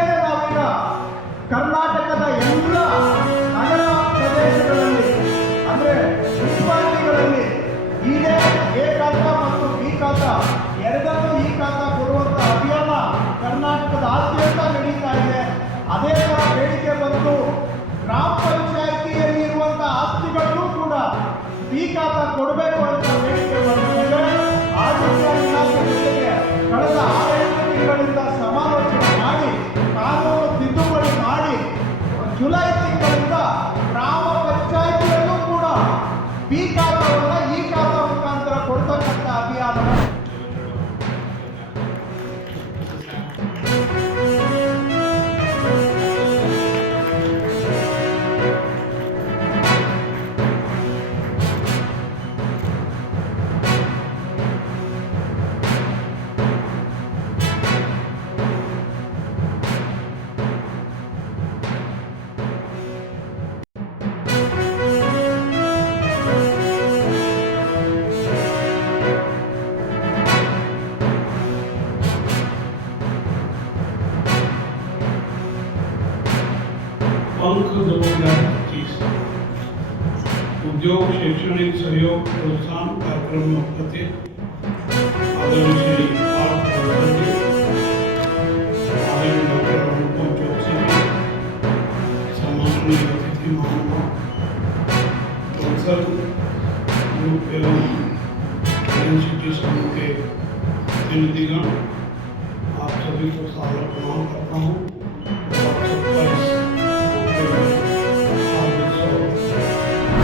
ಅಷ್ಟೇನೆ ನಾವೀಗ ಕರ್ನಾಟಕದ ಎಲ್ಲ ನಗರ ಪ್ರದೇಶಗಳಲ್ಲಿ ಅಂದ್ರೆ ಮುನ್ಸಿಪಾಲಿಟಿಗಳಲ್ಲಿ ಇದೇ ಎ ಖಾತಾ ಮತ್ತು ಬಿ ಖಾತಾ ಎರಡನ್ನೂ ಈ ಖಾತಾ ಕೊಡುವಂತ ಅಭಿಯಾನ ಕರ್ನಾಟಕದಾದ್ಯಂತ ನಡೀತಾ ಇದೆ. ಅದೇ ತರ ಬೇಡಿಕೆ ಬಂದು ಗ್ರಾಮ ಪಂಚಾಯಿತಿಯಲ್ಲಿ ಇರುವಂತಹ ಆಸ್ತಿಗಳನ್ನು ಕೂಡ ಬಿ ಖಾತಾ ಕೊಡಬೇಕು ಅಂತ ಬೇಡಿಕೆ ಬಂದಿದೆ. ಆರೋಗ್ಯ ಇಲಾಖೆ ಜೊತೆಗೆ ಕಳೆದ 6-8 ತಿಂಗಳಿಂದ ಸಮಾಲೋಚನೆ ಮಾಡಿ ಕಾನೂನು ತಿದ್ದುಪಡಿ ಮಾಡಿ ಜುಲೈ ತಿಂಗಳಿಂದ ಗ್ರಾಮ ಪಂಚಾಯಿತಿಯಲ್ಲೂ ಕೂಡ ಬಿ ಖಾತಾವನ್ನ ಈ ಖಾತಾ ಮುಖಾಂತರ ಕೊಡ್ತಕ್ಕಂಥ ಅಭಿಯಾನ अंक 2025 उद्योग शैक्षणिक सहयोग प्रोत्साहन कार्यक्रम प्रति आदरणीय श्री पार्थ जी, आदरणीय डॉक्टर अनुपम चौकसी जी, सम्माननीय अतिथि महानुभाव प्रोफेसर ग्रुप एवं यूनिवर्सिटी समूह के प्रतिनिधिगण, आप सभी को सादर प्रणाम करता हूँ।